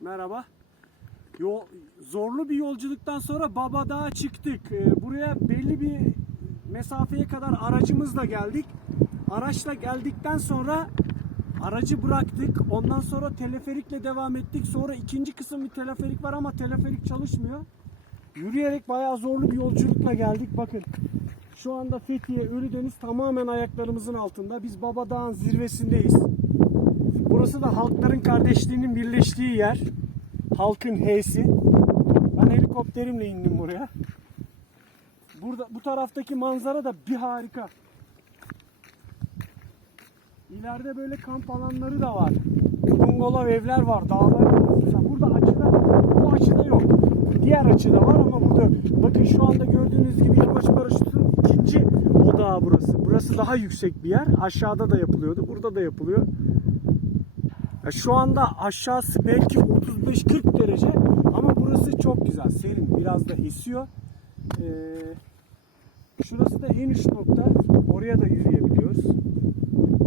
Merhaba. Yol, zorlu bir yolculuktan sonra Baba Dağ'a çıktık. Ee, buraya belli bir mesafeye kadar aracımızla geldik. Araçla geldikten sonra aracı bıraktık. Ondan sonra teleferikle devam ettik. Sonra ikinci kısım bir teleferik var ama teleferik çalışmıyor. Yürüyerek bayağı zorlu bir yolculukla geldik. Bakın şu anda Fethiye, Ölüdeniz tamamen ayaklarımızın altında. Biz Baba Dağ'ın zirvesindeyiz. Burası da halkların kardeşliğinin birleştiği yer. Halkın H'si. Ben helikopterimle indim buraya. Burada bu taraftaki manzara da bir harika. İleride böyle kamp alanları da var. Bungalov evler var, dağlar var. Burada açıda, bu açıda yok. Diğer açıda var ama burada bakın şu anda gördüğünüz gibi yamaç paraşütünün ikinci odağı burası. Burası daha yüksek bir yer. Aşağıda da yapılıyordu. Burada da yapılıyor. Ya şu anda aşağısı belki 35-40 derece ama burası çok güzel. Serin. Biraz da esiyor. Ee, şurası da en üst nokta. Oraya da yürüyebiliyoruz.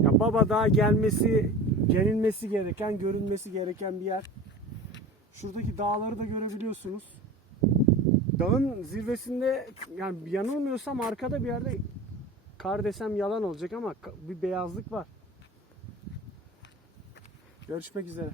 Ya Baba Dağı gelmesi, gelinmesi gereken, görünmesi gereken bir yer. Şuradaki dağları da görebiliyorsunuz. Dağın zirvesinde yani yanılmıyorsam arkada bir yerde kar desem yalan olacak ama bir beyazlık var. Görüşmek üzere.